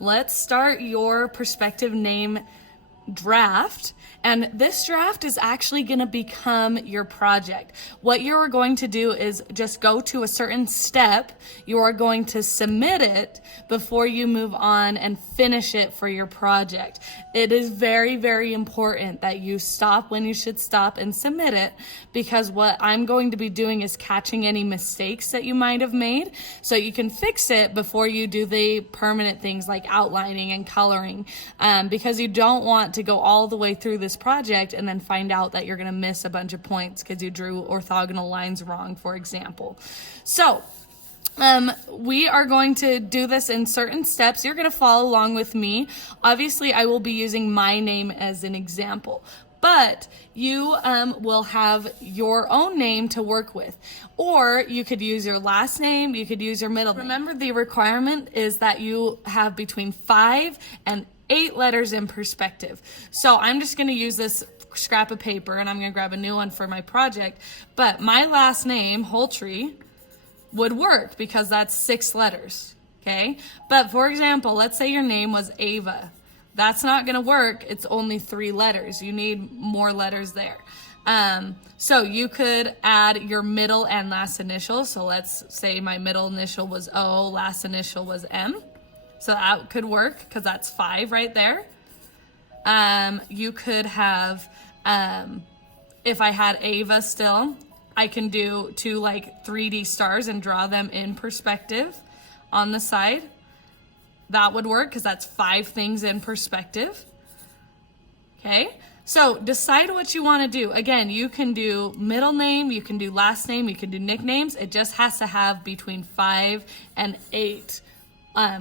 let's start your perspective name draft. And this draft is actually going to become your project. What you're going to do is just go to a certain step. You are going to submit it before you move on and finish it for your project. It is very, very important that you stop when you should stop and submit it, because what I'm going to be doing is catching any mistakes that you might have made so you can fix it before you do the permanent things like outlining and coloring, because you don't want to go all the way through this project and then find out that you're going to miss a bunch of points because you drew orthogonal lines wrong, for example. So we are going to do this in certain steps. You're going to follow along with me. Obviously, I will be using my name as an example, but you will have your own name to work with. Or you could use your last name, you could use your middle name. Remember, the requirement is that you have between 5 and 8 letters in perspective. So I'm just going to use this scrap of paper and I'm going to grab a new one for my project. But my last name, Holtree, would work because that's 6 letters, okay? But for example, let's say your name was Ava. That's not going to work. It's only 3 letters. You need more letters there. So you could add your middle and last initial. So let's say my middle initial was O, last initial was M. So that could work because that's 5 right there. You could have, if I had Ava still, I can do 2 like 3D stars and draw them in perspective on the side. That would work because that's 5 things in perspective. Okay, so decide what you want to do. Again, you can do middle name, you can do last name, you can do nicknames. It just has to have between 5 and 8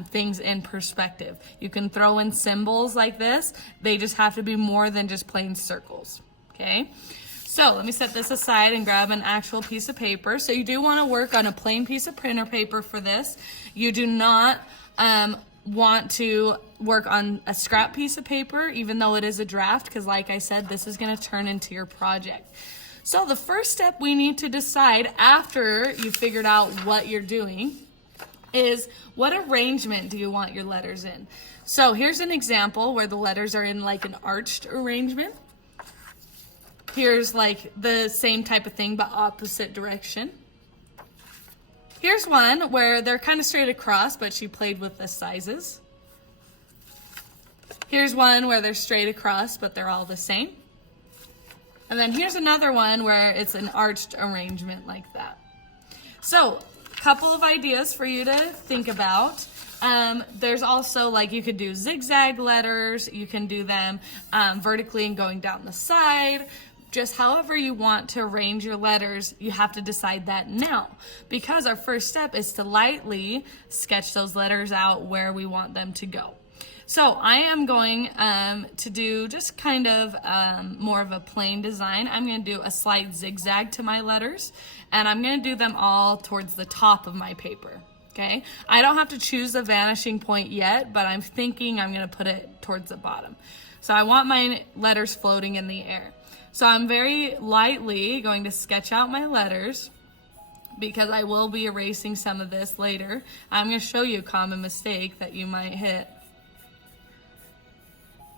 things in perspective. You can throw in symbols like this. They just have to be more than just plain circles. Okay, so let me set this aside and grab an actual piece of paper. So you do want to work on a plain piece of printer paper for this. You do not want to work on a scrap piece of paper, even though it is a draft, because like I said, this is going to turn into your project. So the first step we need to decide after you figured out what you're doing is what arrangement do you want your letters in. So here's an example where the letters are in like an arched arrangement. Here's like the same type of thing but opposite direction. Here's one where they're kind of straight across, but she played with the sizes. Here's one where they're straight across, but they're all the same. And then here's another one where it's an arched arrangement like that. So couple of ideas for you to think about. There's also like you could do zigzag letters. You can do them vertically and going down the side. Just however you want to arrange your letters, you have to decide that now, because our first step is to lightly sketch those letters out where we want them to go. So I am going to do just kind of more of a plain design. I'm going to do a slight zigzag to my letters, and I'm going to do them all towards the top of my paper. Okay, I don't have to choose a vanishing point yet, but I'm thinking I'm going to put it towards the bottom. So I want my letters floating in the air. So I'm very lightly going to sketch out my letters because I will be erasing some of this later. I'm going to show you a common mistake that you might hit.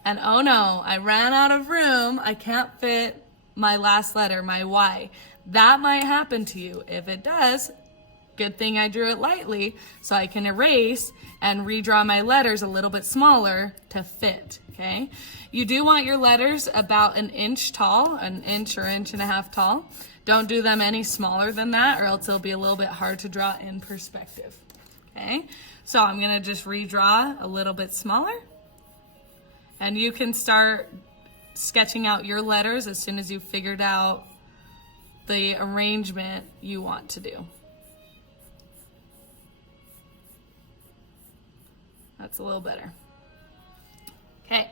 And oh no, I ran out of room. I can't fit my last letter, my Y. That might happen to you. If it does, good thing I drew it lightly so I can erase and redraw my letters a little bit smaller to fit, okay? You do want your letters about 1 inch tall, 1 inch or 1.5 inches tall. Don't do them any smaller than that, or else it'll be a little bit hard to draw in perspective, okay? So I'm gonna just redraw a little bit smaller. And you can start sketching out your letters as soon as you've figured out the arrangement you want to do. That's a little better. Okay.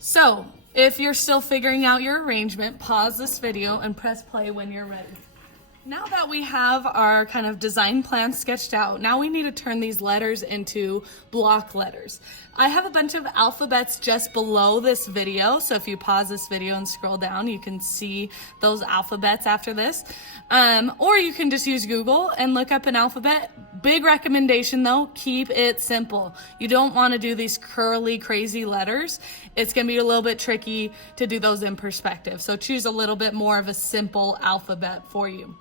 So if you're still figuring out your arrangement, pause this video and press play when you're ready. Now that we have our kind of design plan sketched out, now we need to turn these letters into block letters. I have a bunch of alphabets just below this video, so if you pause this video and scroll down, you can see those alphabets after this. Or you can just use Google and look up an alphabet. Big recommendation though, keep it simple. You don't want to do these curly, crazy letters. It's going to be a little bit tricky to do those in perspective. So choose a little bit more of a simple alphabet for you.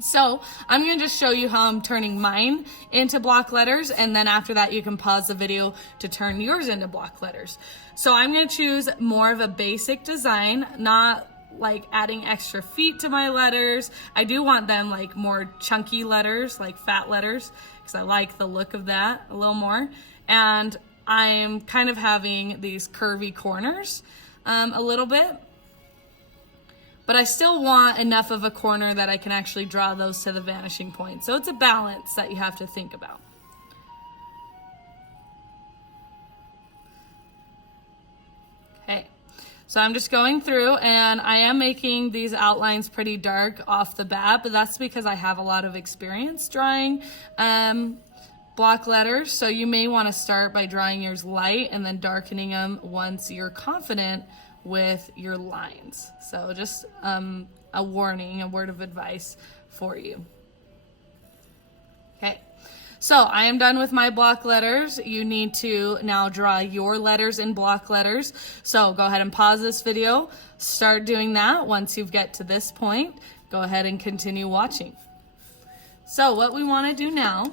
So I'm going to just show you how I'm turning mine into block letters, and then after that you can pause the video to turn yours into block letters. So I'm going to choose more of a basic design, not like adding extra feet to my letters. I do want them like more chunky letters, like fat letters, because I like the look of that a little more. And I'm kind of having these curvy corners a little bit. But I still want enough of a corner that I can actually draw those to the vanishing point. So it's a balance that you have to think about. Okay, so I'm just going through and I am making these outlines pretty dark off the bat, but that's because I have a lot of experience drawing block letters. So you may want to start by drawing yours light and then darkening them once you're confident with your lines. So just a warning, a word of advice for you. Okay, so I am done with my block letters. You need to now draw your letters in block letters. So go ahead and pause this video, start doing that. Once you get to this point, go ahead and continue watching. So what we want to do now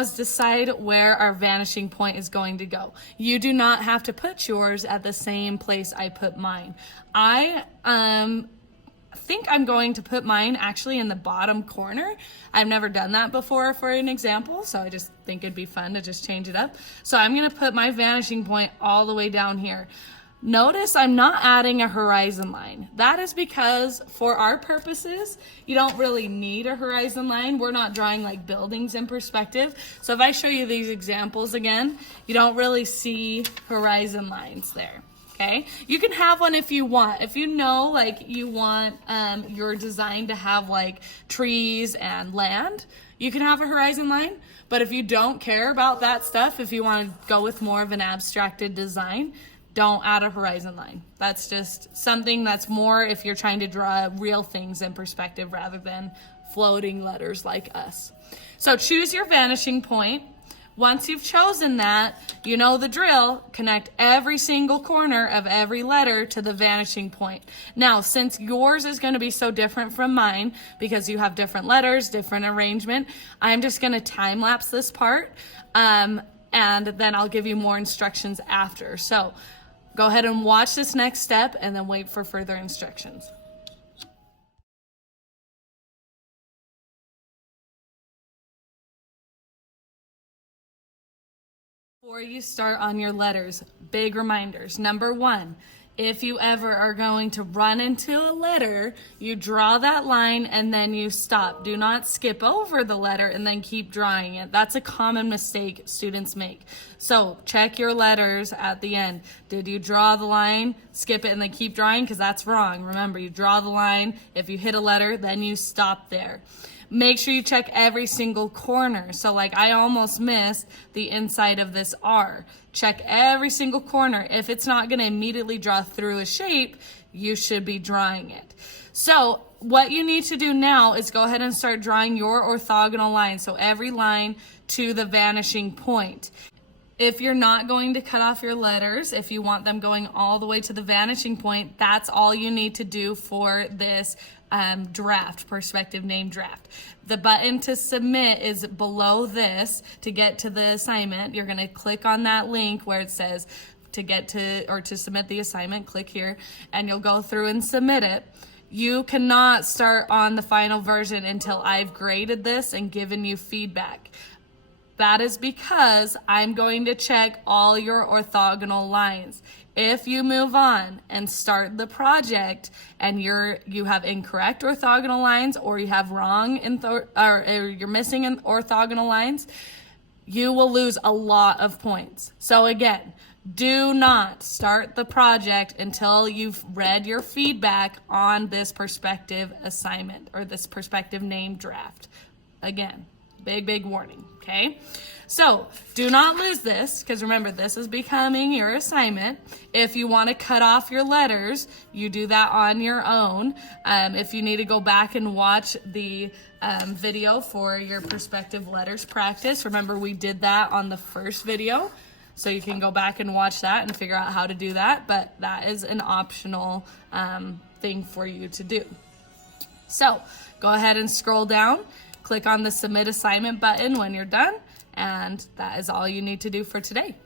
is decide where our vanishing point is going to go. You do not have to put yours at the same place I put mine. I think I'm going to put mine actually in the bottom corner. I've never done that before for an example, so I just think it'd be fun to just change it up. So I'm going to put my vanishing point all the way down here. Notice I'm not adding a horizon line. That is because for our purposes, you don't really need a horizon line. We're not drawing like buildings in perspective. So if I show you these examples again, you don't really see horizon lines there. Okay, you can have one if you want. If you know like you want your design to have like trees and land, you can have a horizon line. But if you don't care about that stuff, if you want to go with more of an abstracted design, don't add a horizon line. That's just something that's more if you're trying to draw real things in perspective rather than floating letters like us. So choose your vanishing point. Once you've chosen that, you know the drill. Connect every single corner of every letter to the vanishing point. Now, since yours is going to be so different from mine because you have different letters, different arrangement, I'm just going to time lapse this part and then I'll give you more instructions after. So go ahead and watch this next step and then wait for further instructions. Before you start on your letters, big reminders. Number one, if you ever are going to run into a letter, you draw that line and then you stop. Do not skip over the letter and then keep drawing it. That's a common mistake students make. So check your letters at the end. Did you draw the line, skip it, and then keep drawing? Because that's wrong. Remember, you draw the line. If you hit a letter, then you stop there. Make sure you check every single corner. So like I almost missed the inside of this R. Check every single corner. If it's not going to immediately draw through a shape, you should be drawing it. So what you need to do now is go ahead and start drawing your orthogonal line. So every line to the vanishing point. If you're not going to cut off your letters, if you want them going all the way to the vanishing point, that's all you need to do for this draft, perspective name draft. The button to submit is below this. To get to the assignment, you're going to click on that link where it says to get to or to submit the assignment, click here, and you'll go through and submit it. You cannot start on the final version until I've graded this and given you feedback. That is because I'm going to check all your orthogonal lines. If you move on and start the project and you have incorrect orthogonal lines or you have wrong or you're missing orthogonal lines, you will lose a lot of points. So again, Do not start the project until you've read your feedback on this perspective assignment or this perspective name draft. Again, big warning, okay? So do not lose this, because remember, this is becoming your assignment. If you want to cut off your letters, you do that on your own. If you need to go back and watch the video for your perspective letters practice, remember we did that on the first video. So you can go back and watch that and figure out how to do that, but that is an optional thing for you to do. So go ahead and scroll down, click on the Submit Assignment button when you're done, and that is all you need to do for today.